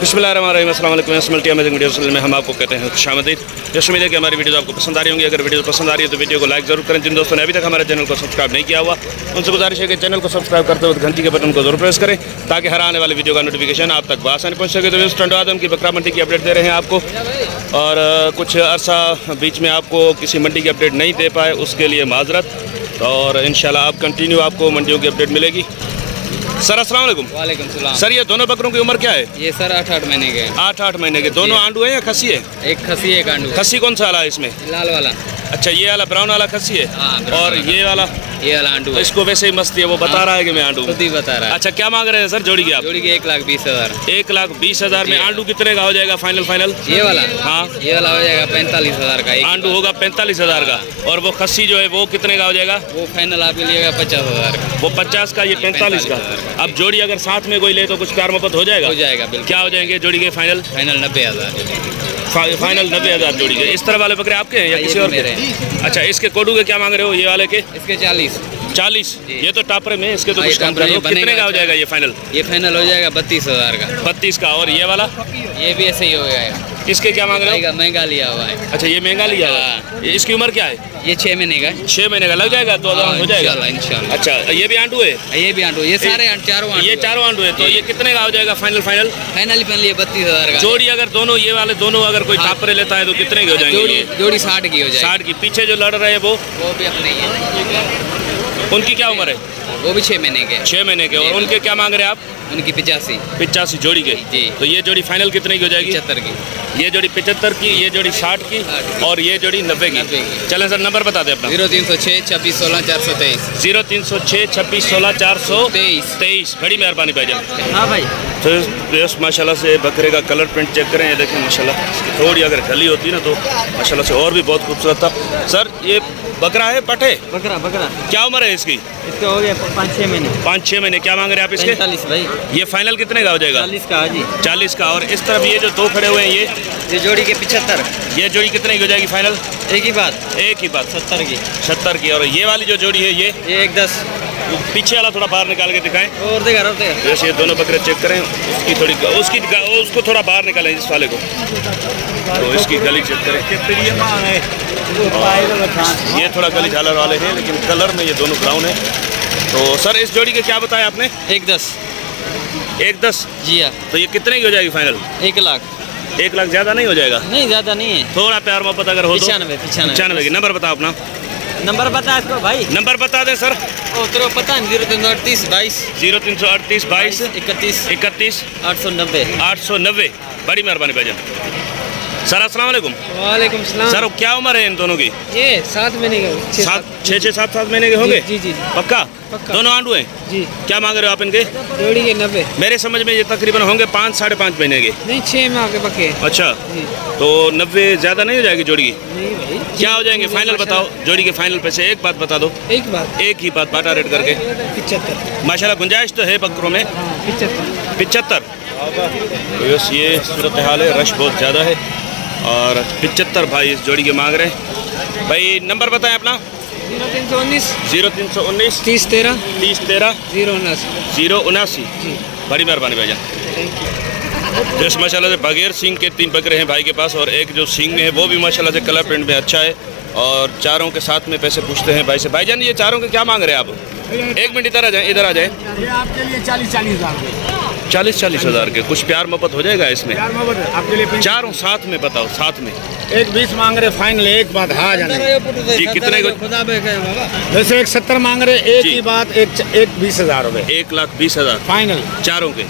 बिस्मिल्लाहिर्रहमानिर्रहीम, अस्सलाम वालेकुम। मल्टी अमेजिंग वीडियोस में हम आपको कहते हैं खुशामदीद। जैसे उम्मीद है कि हमारी वीडियो आपको पसंद आ रही होंगी। अगर वीडियो पसंद आ रही है तो वीडियो को लाइक जरूर करें। जिन दोस्तों ने अभी तक हमारे चैनल को सब्सक्राइब नहीं किया हुआ उनसे गुजारिश है कि चैनल को सब्सक्राइब करते वक्त घंटी के बटन को जरूर प्रेस करें ताकि हर आने वाली वीडियो का नोटिफिकेशन आप तक आसानी पहुँच सके। तो स्टैंड आदम की बकरा मंडी की अपडेट दे रहे हैं आपको, और कुछ अर्सा बीच में आपको किसी मंडी की अपडेट नहीं दे पाए, उसके लिए माजरत। और इंशाल्लाह आप कंटिन्यू आपको मंडियों की अपडेट मिलेगी। सर अस्सलाम वालेकुम। वालेकुम सलाम। सर ये दोनों बकरों की उम्र क्या है? ये सर 8-8 महीने के। 8-8 महीने के। दोनों आंडू है या खसी है? एक खसी एक आंडू। खसी कौन सा वाला है इसमें? लाल वाला। अच्छा, ये वाला ब्राउन वाला खसी है। और ये वाला आंडू है। इसको वैसे ही मस्ती है, वो बता रहा है कि मैं आंडू खुद ही बता रहा है। अच्छा, क्या मांग रहे हैं सर जोड़ी की आप? जोड़ी की 1,20,000। 1,20,000 में आंडू कितने का हो जाएगा फाइनल? ये वाला? हाँ, ये वाला हो जाएगा 45,000 का। आंडू होगा 45,000 का। और वो खस्सी जो है वो कितने का हो जाएगा? वो फाइनल आपके लिए 50,000 का। वो 50 का, ये 45 का। अब जोड़ी अगर साथ में कोई ले तो कुछ प्यार मोहब्बत हो जाएगा? हो जाएगा बिल्कुल। क्या हो जाएंगे जोड़ी के फाइनल? फाइनल 90,000। फाइनल 90,000 जोड़ी के। इस तरह वाले बकरे आपके हैं या किसी और के? अच्छा, इसके कोडू के क्या मांग रहे हो? ये वाले के इसके 40। ये तो टापरे में, इसके तो कुछ कम कर दो। कितने का हो जाएगा ये फाइनल? ये फाइनल हो जाएगा 32,000 का। 32 का। और ये वाला? ये भी ऐसे ही हो जाएगा। इसके क्या मांग रहे हो? महंगा लिया हुआ है। अच्छा, ये महंगा लिया हुआ है। इसकी उम्र क्या है? ये 6 महीने का है। 6 महीने का लग जाएगा तो हो जाएगा इंशाल्लाह। अच्छा, ये भी आंडू है? ये भी आंडू। ये सारे चारों आंडू। ये चारों आंडू है। तो ये कितने का हो जाएगा फाइनल? फाइनल 32,000 का। जोड़ी अगर दोनों, ये वाले दोनों अगर कोई टापरे लेता है तो कितने की हो जाएंगे? जोड़ी 60 की हो जाएगी। 60 की। पीछे जो लड़ रहे हैं वो भी अपने ही है। उनकी क्या उम्र है? वो भी 6 महीने के। 6 महीने के। और उनके क्या मांग रहे हैं आप? उनकी 85 जोड़ी के। जी। तो ये जोड़ी फाइनल कितने की हो जाएगी? 75 की। ये जोड़ी 75 की, ये जोड़ी 60 की, और ये जोड़ी 90 की। चलें सर, नंबर बता दें अपना। 0306 26 16 423। 0306 26 16 423। बड़ी मेहरबानी भाईजान। हाँ भाई। तो माशाल्लाह से बकरे का कलर प्रिंट चेक करें। ये देखें माशाल्लाह, इसकी थोड़ी अगर गली होती ना तो माशाल्लाह से और भी बहुत खूबसूरत था। सर ये बकरा है पठे? बकरा। क्या उम्र है इसकी? इसका हो गया 5-6 महीने। 5-6 महीने। क्या मांग रहे हैं आप इसके? 45 भाई। ये फाइनल कितने का हो जाएगा? 40 का जी। 40 का। और इस तरफ ये जो दो खड़े हुए हैं ये जोड़ी के 75। ये जोड़ी कितने की हो जाएगी फाइनल? एक ही बात 70 की। 70 की। और ये वाली जो जोड़ी है ये 1,10। पीछे वाला थोड़ा बाहर निकाल के दिखाएं। और देगा जैसे ये दोनों बकरे चेक करें, उसको थोड़ा बाहर निकालें इस वाले को, तो इसकी गली चेक करें। ये थोड़ा गली झालर वाले हैं, लेकिन कलर में ये दोनों ब्राउन है। तो सर इस जोड़ी के क्या बताया आपने? 1,10 जी हाँ। तो ये कितने की हो जाएगी फाइनल? 1 लाख। 1 लाख ज़्यादा नहीं हो जाएगा? नहीं ज़्यादा नहीं है। थोड़ा प्यार मोहब्बत अगर हो तो 95 की। नंबर बताओ अपना। नंबर बता इसको भाई। नंबर बता दें सर। तेरे पता नहीं। 0338 22 0338 22 31 890। बड़ी मेहरबानी भाईजान। सर अस्सलाम वालेकुम। वालेकुम सलाम। सर क्या उम्र है इन दोनों की? ये 7 महीने के। 7 महीने के होंगे? जी। पक्का? दोनों आंडू हैं जी। क्या मांग रहे हो आप इनके? जोड़ी के 90। मेरे समझ में ये तकरीबन होंगे 5-5.5 महीने के। नहीं, 6 माह के पक्के। अच्छा जी। तो 90 ज़्यादा नहीं हो जाएगी जोड़ी की? नहीं भाई। क्या हो जाएंगे फाइनल बताओ? जोड़ी के फाइनल पैसे एक बात बता दो। एक ही बात बाटा रेट करके। 75। माशाल्लाह गुंजाइश तो है बकरों में। 75। तो ये सूरत हाल है, रश बहुत ज़्यादा है और 75 भाई इस जोड़ी के मांग रहे हैं। भाई नंबर बताएं अपना। 0319 30 13 079। बड़ी मेहरबानी भाईजान। जिस माशाल्लाह से बगैर सींग के 3 बकरे हैं भाई के पास, और एक जो सींग में है वो भी माशाल्लाह से कलर प्रिंट में अच्छा है। और चारों के साथ में पैसे पूछते हैं भाई से। भाईजान ये चारों के क्या मांग रहे हैं आप? 1 मिनट इधर आ जाए। ये आपके लिए 40-40 हज़ार। 40 हज़ार के। कुछ प्यार मोहब्बत हो जाएगा इसमें? प्यार मोहब्बत आपके लिए। चारों साथ में बताओ, साथ में। 1,20 मांग रहे फाइनल। एक बात हाँ जाने जी। कितने को? वैसे 1,70 मांग रहे। एक ही बात 1,20,000 रुपये। 1,20,000 फाइनल चारों के।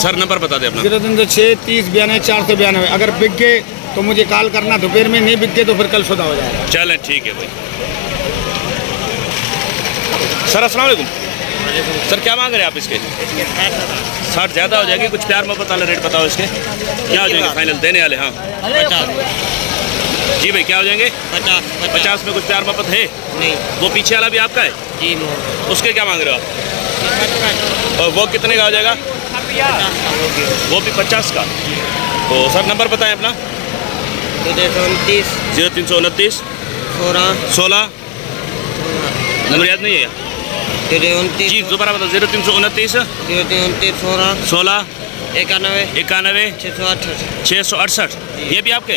सर नंबर बता दें अपना। 0306 30 92 492। अगर बिक गए तो मुझे कॉल करना, दोपहर में नहीं बिक गए तो फिर कल सौदा हो जाएगा। चलें ठीक है भाई। सर अस्सलाम वालेकुम। सर क्या मांग रहे हैं आप इसके? 60 ज़्यादा हो जाएगी? कुछ प्यार मोहब्बत वाला रेट बताओ इसके। क्या हो जाएंगे फाइनल देने वाले? हाँ 50 जी भाई। क्या हो जाएंगे? 50 में कुछ प्यार मोहब्बत है? नहीं। वो पीछे वाला भी आपका है जी। उसके क्या मांग रहे हो आप? और वो कितने का हो जाएगा? वो भी 50 का। तो सर नंबर बताएं अपना। 0329 16 नंबर याद नहीं है? 029 जी दोबारा बताओ। 0329 029 16 91 91 668 668। ये भी आपके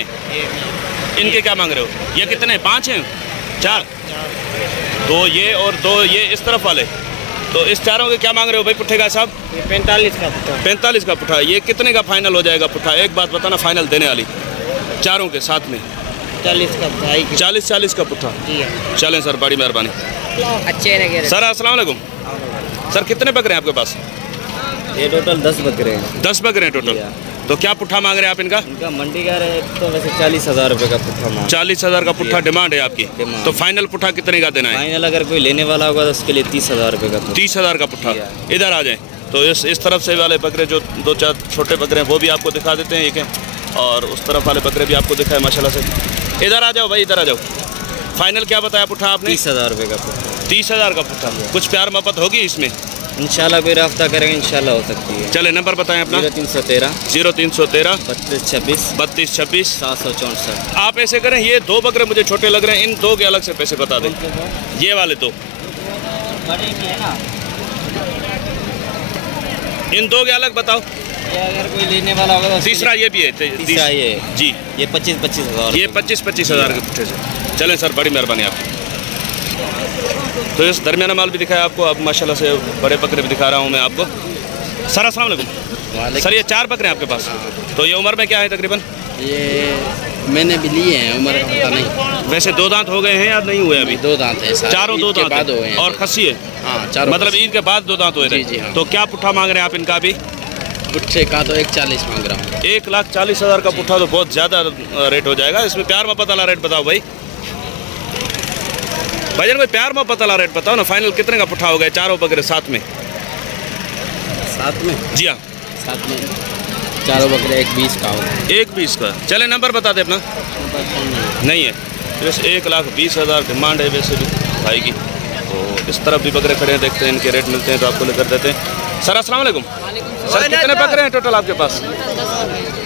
इनके क्या मांग रहे हो? ये कितने 5 हैं 4 2 ये और 2 ये इस तरफ वाले, तो इस चारों के क्या मांग रहे हो भाई पुट्ठे का साहब? 45 का पुट्ठा। 45 का पुट्ठा। ये कितने का फाइनल हो जाएगा पुट्ठा? एक बात बताना फाइनल देने वाली चारों के साथ में। 40 का भाई 40 का पुट्ठा। जी हाँ। चलें सर, बड़ी मेहरबानी अच्छे लगे सर। अस्सलाम वालेकुम सर, कितने बकरे हैं आपके पास? ये टोटल 10 बकरे हैं। 10 बकरे हैं टोटल। तो क्या पुट्ठा मांग रहे हैं आप इनका? इनका मंडी का रेट तो वैसे 40,000 रुपये का पुट्ठा मांग। 40,000 का पुट्ठा डिमांड है आपकी। डिमांड। तो फाइनल पुट्ठा कितने का देना है? फाइनल अगर कोई लेने वाला होगा तो उसके लिए 30,000 रुपये का पुट्ठा। 30,000 का पुट्ठा। इधर आ जाएं तो इस तरफ से वाले बकरे जो 2-4 छोटे बकरे हैं वो भी आपको दिखा देते हैं एक है, और उस तरफ वाले बकरे भी आपको दिखाए माशाल्लाह से। इधर आ जाओ भाई, इधर आ जाओ। फाइनल क्या बताया पुट्ठा आपने? 30,000 रुपये का पुट्ठा। 30,000 का पुट्ठा। कुछ प्यार मोहब्बत होगी इसमें? इंशाल्लाह कोई रास्ता करेंगे, इंशाल्लाह हो सकती है। चले नंबर बताएं अपना। 0313 0313 3226 3226 764। आप ऐसे करें, ये 2 बकरे मुझे छोटे लग रहे हैं, इन 2 के अलग से पैसे बता दें। ये वाले 2, इन 2 के अलग बताओ। ये अगर कोई लेने वाला होगा तो तीसरा ये भी है। तीसरा ये जी, ये 25-25 हज़ार। ये 25-25 हज़ार के पुट्ठे से। चलें सर, बड़ी मेहरबानी आपकी। तो इस दरमियाना माल भी दिखाया आपको, अब माशाल्लाह से बड़े बकरे भी दिखा रहा हूँ मैं आपको। सर अस्सलाम वालेकुम सर, ये 4 बकरे हैं आपके पास, तो ये उम्र में क्या है तकरीबन? ये मैंने भी लिए हैं, उम्र का पता नहीं। वैसे 2 दांत हो गए हैं या नहीं हुए अभी? 2 दांत है, चारों 2 दांत हैं और खस्सी है। हाँ, चारों मतलब ईद के बाद 2 दांत हुए थे। जी, हाँ। तो क्या पुट्ठा मांग रहे हैं आप इनका अभी? पुट्ठे का तो 140 मांग रहा हूँ। 1,40,000 का पुट्ठा तो बहुत ज़्यादा रेट हो जाएगा। इसमें प्यार मोहब्बत वाला रेट बताओ भाई। भाईजान कोई प्यार मोहब्बत वाला रेट बताओ ना, फाइनल कितने का पुट्ठा हो गया चारों बकरे साथ में? साथ में? जी हाँ, साथ में चारों बकरे 120 का हो। 1,20 का। चले नंबर बता दे अपना। नहीं है वैसे 1,20,000 डिमांड है वैसे भी भाई की। तो इस तरफ भी बकरे खड़े हैं, देखते हैं इनके रेट मिलते हैं तो आपको लेकर देते हैं। सर अस्सलाम वालेकुम सर, कितने बकरे हैं टोटल आपके पास?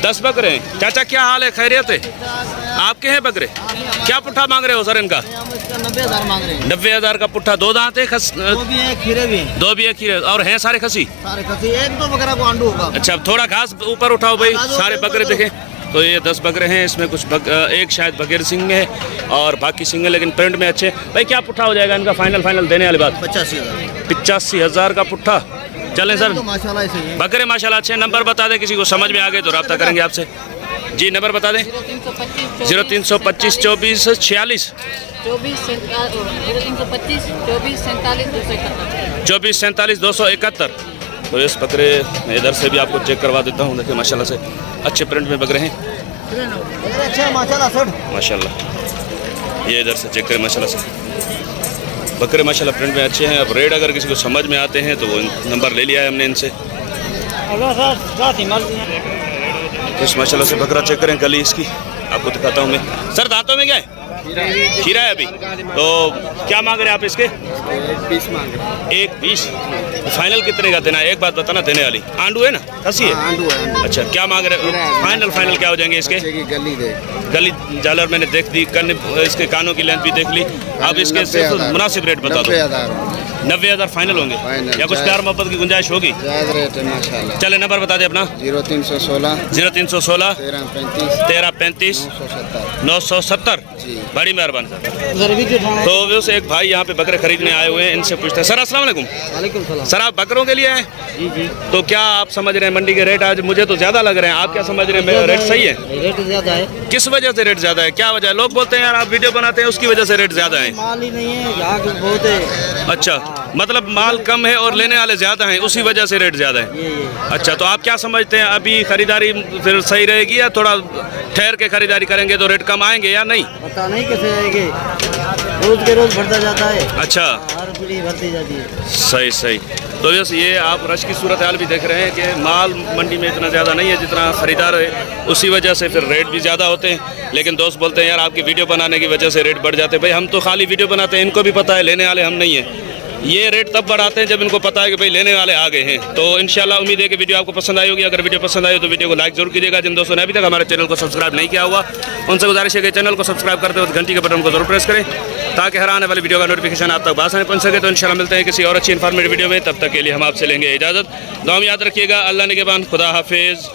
10 बकरे हैं। चाचा क्या हाल है, खैरियत है? आपके हैं बकरे? क्या पुट्ठा मांग रहे हो सर इनका? 90,000 मांग रहे हैं। 90,000 का पुट्ठा। 2 दांत है? 2 भी है, खीरे भी हैं। 2 भी है खीरे, और हैं सारे खसी? सारे खसी। 1-2 बकरा को आंडू होगा। अच्छा, थोड़ा घास ऊपर उठाओ भाई, सारे बकरे देखें। तो ये 10 बकरे हैं, इसमें कुछ एक शायद बगैर सिंग है और बाकी सिंग है, लेकिन प्रिंट में अच्छे। भाई क्या पुट्ठा हो जाएगा इनका फाइनल देने वाली बात? 85,000। 85,000 का पुट्ठा। चलें सर, तो माशाल्लाह ऐसे ही है। बकरे माशाल्लाह अच्छे। नंबर बता दें, किसी को समझ में आ गए तो रब्ता करेंगे आपसे। जी नंबर बता दें। 0325 24 46 24 47 271। तो इस बकरे इधर से भी आपको चेक करवा देता हूँ। देखिए माशाल्लाह से अच्छे प्रिंट में बकरे हैं अच्छा माशाल्लाह सर। माशाल्लाह। ये इधर से चेक करें माशाल्लाह से बकरे माशाल्लाह प्रिंट में अच्छे हैं। अब रेट अगर किसी को समझ में आते हैं तो वो नंबर ले लिया है हमने इनसे। इस माशाल्लाह से बकरा चेक करें, गली इसकी आपको दिखाता हूँ मैं। सर दांतों में क्या है? खीरा है अभी। तो क्या मांग रहे हैं आप इसके? 120 मांग रहे हैं। 1,20। फाइनल कितने का देना है? एक बात बताना देने वाली। आंडू है ना, खसी है? आंडू है। अच्छा, क्या मांग रहे हो? फाइनल क्या हो जाएंगे इसके? गली दे, गली झालर मैंने देख दी, इसके कानों की लेंथ भी देख ली। अब इसके सिर्फ मुनासिब रेट बता दो। 90,000 फाइनल होंगे या कुछ प्यार मोहब्बत की गुंजाइश होगी? रेट है माशाल्लाह। चले नंबर बता दे अपना। 0316 0316 1335 1335 970। बड़ी मेहरबानी सर। तो वैसे एक भाई यहाँ पे बकरे खरीदने आए हुए हैं, इनसे पूछते हैं। सर अस्सलाम वालेकुम। वालेकुम सलाम। सर आप बकरों के लिए आए? जी जी। तो क्या आप समझ रहे हैं मंडी के रेट आज मुझे तो ज़्यादा लग रहे हैं, आप क्या समझ रहे हैं मेरा रेट सही है? रेट ज़्यादा है। किस वजह से रेट ज़्यादा है? क्या वजह है? लोग बोलते हैं यार आप वीडियो बनाते हैं उसकी वजह से रेट ज़्यादा है। माल ही नहीं है, यहाँ बहुत है। अच्छा, मतलब माल कम है और लेने वाले ज़्यादा हैं, उसी वजह से रेट ज़्यादा है। ये। अच्छा, तो आप क्या समझते हैं अभी खरीदारी फिर सही रहेगी या थोड़ा ठहर के खरीदारी करेंगे तो रेट कम आएंगे या नहीं? पता नहीं कैसे आएंगे, रोज के रोज बढ़ता जाता है। अच्छा, हर पीढ़ी बढ़ती जाती है। सही। तो जैसे ये आप रश की सूरत हाल भी देख रहे हैं कि माल मंडी में इतना ज़्यादा नहीं है जितना ख़रीदार है, उसी वजह से फिर रेट भी ज़्यादा होते हैं। लेकिन दोस्त बोलते हैं यार आपकी वीडियो बनाने की वजह से रेट बढ़ जाते हैं। भाई हम तो खाली वीडियो बनाते हैं, इनको भी पता है लेने वाले हम नहीं हैं। ये रेट तब बढ़ाते हैं जब इनको पता है कि भाई लेने वाले आ गए हैं। तो इंशाल्लाह उम्मीद है कि वीडियो आपको पसंद आई होगी। अगर वीडियो पसंद आई तो वीडियो को लाइक जरूर कीजिएगा। जिन दोस्तों ने अभी तक हमारे चैनल को सब्सक्राइब नहीं किया हुआ उनसे गुजारिश है कि चैनल को सब्सक्राइब करते वक्त घंटी के बटन को जरूर प्रेस करें ताकि हर आने वाली वीडियो का नोटिफिकेशन आप तक आसानी पहुंच सके। तो इंशाल्लाह मिलते हैं किसी और अच्छी इन्फॉर्मेटिव वीडियो में, तब तक के लिए हम आपसे लेंगे इजाज़त। दुआ में याद रखिएगा। अल्लाह निगहबान, खुदा हाफिज़।